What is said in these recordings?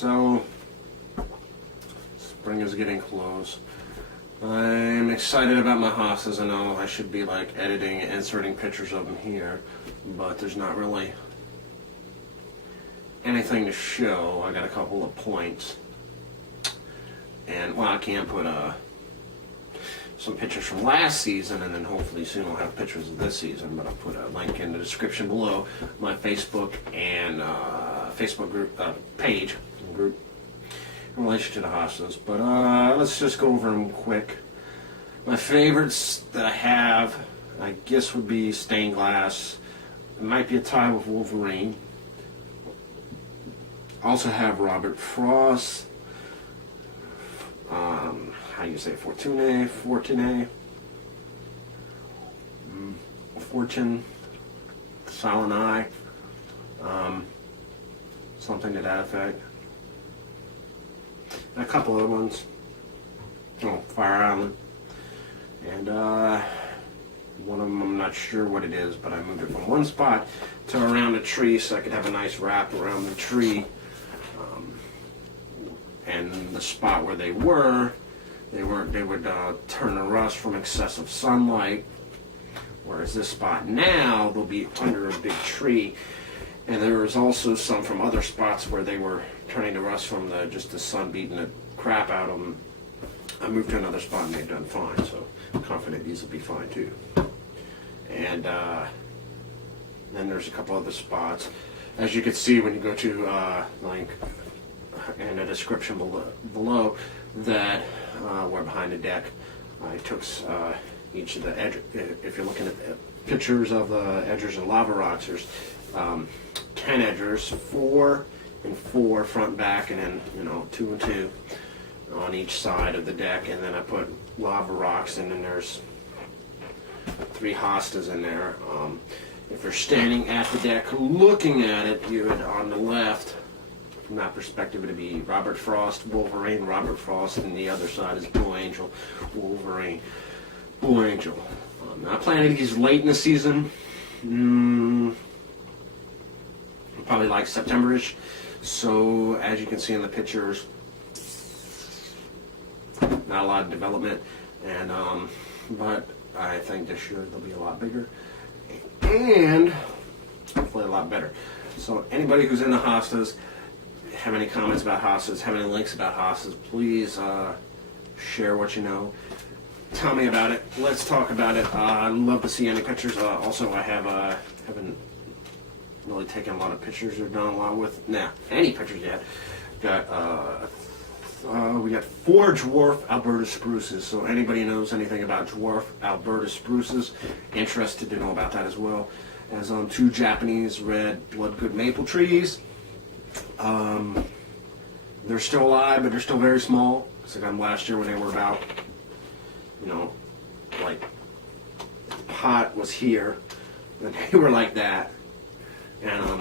So, spring is getting close. I'm excited about my hostas. I know I should be like editing and inserting pictures of them here, but there's not really anything to show. I got a couple of points. And, well, I can put some pictures from last season, and then hopefully soon I'll have pictures of this season, but I'll put a link in the description below, my Facebook and Facebook group page in relation to the hostas. But let's just go over them quick. My favorites that I have, I guess, would be stained glass. It might be a tie with Wolverine. Also have Robert Frost. How do you say Fortune, Silent Eye, something to that effect. And a couple other ones. Oh, Fire Island. And one of them I'm not sure what it is, but I moved it from one spot to around a tree so I could have a nice wrap around the tree. And the spot where they would turn to rust from excessive sunlight, whereas this spot now they'll be under a big tree. And there was also some from other spots where they were turning to rust from just the sun beating the crap out of them. I moved to another spot and they've done fine, so I'm confident these will be fine too. And then there's a couple other spots, as you can see when you go to link in the description below, that were behind the deck. I took each of the edge. If you're looking at pictures of the edgers and lava rocks, there's 10 edgers, 4 and 4 front and back, and then 2 and 2 on each side of the deck. And then I put lava rocks, and then there's 3 hostas in there. If you're standing at the deck looking at it, you would on the left. From that perspective, it'd be Robert Frost, Wolverine, Robert Frost, and the other side is Blue Angel, Wolverine, Blue Angel. I planted these late in the season, probably like September-ish. So as you can see in the pictures, not a lot of development, and but I think this year they'll be a lot bigger and hopefully a lot better. So anybody who's into hostas, have any comments about hostas, have any links about hostas, please share what you know. Tell me about it. Let's talk about it. I'd love to see any pictures. Also, I haven't really taken a lot of pictures or done a lot with any pictures yet. We got 4 dwarf Alberta spruces. So anybody knows anything about dwarf Alberta spruces, interested to know about that as well. As 2 Japanese red bloodgood maple trees. They're still alive, but they're still very small. Because I got them last year when they were about, like the pot was here, and they were like that. And I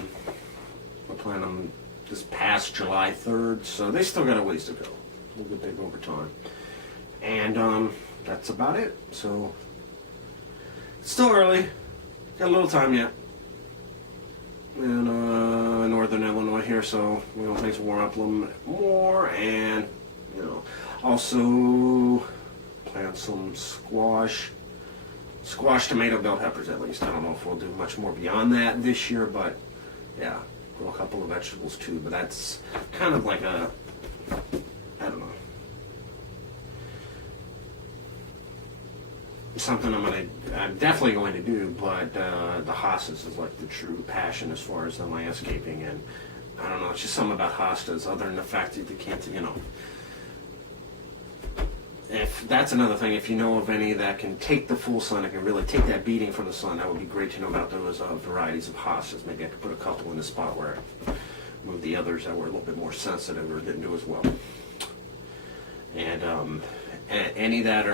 planted them this past July 3rd, so they still got a ways to go. They'll get big over time. And that's about it. So it's still early. Got a little time yet. In northern Illinois here, so things will warm up a little bit more. And also plant some squash, tomato, bell peppers at least. I don't know if we'll do much more beyond that this year, but yeah, grow a couple of vegetables too. But that's kind of like I don't know, something I'm definitely going to do, but the hostas is like the true passion as far as the landscaping. And I don't know, it's just something about hostas other than the fact that you can't, if that's another thing, if you know of any that can take the full sun, that can really take that beating from the sun, that would be great to know about those varieties of hostas. Maybe I could put a couple in the spot where I moved the others that were a little bit more sensitive or didn't do as well. And any that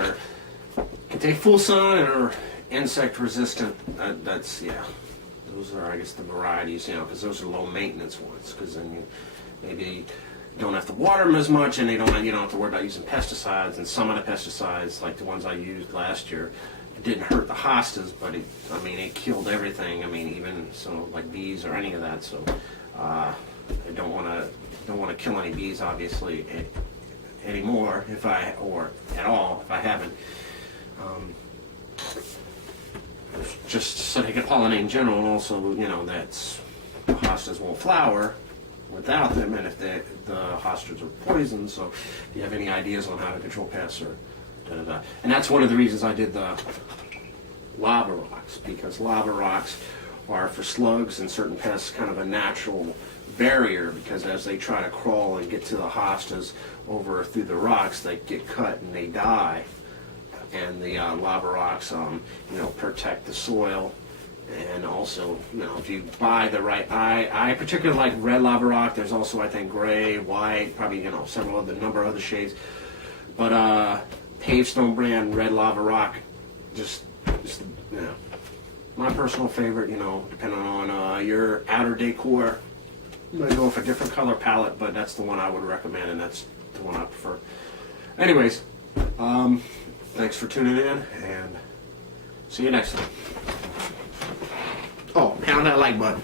can take full sun and are insect resistant, those are, I guess, the varieties, because those are low maintenance ones, because then you maybe don't have to water them as much, and you don't have to worry about using pesticides. And some of the pesticides, like the ones I used last year, it didn't hurt the hostas, but it killed everything. Even like bees or any of that. So I don't want to don't want to kill any bees, obviously, anymore, or at all, if I haven't. Just so they can pollinate in general, and also, you know, that's the hostas won't flower without them, and if the hostas are poisoned. So if you have any ideas on how to control pests, or da-da-da. And that's one of the reasons I did the lava rocks, because lava rocks are for slugs and certain pests kind of a natural barrier, because as they try to crawl and get to the hostas over through the rocks, they get cut and they die. And the lava rocks, you know, protect the soil. And also, you know, if you buy the right, I particularly like red lava rock. There's also, I think, gray, white, probably, you know, several other, number of other shades. But Pavestone brand red lava rock, just you know, my personal favorite. You know, depending on your outer decor, you might go for a different color palette, but that's the one I would recommend, and that's the one I prefer. Anyways, thanks for tuning in, and see you next time. Oh, pound that like button.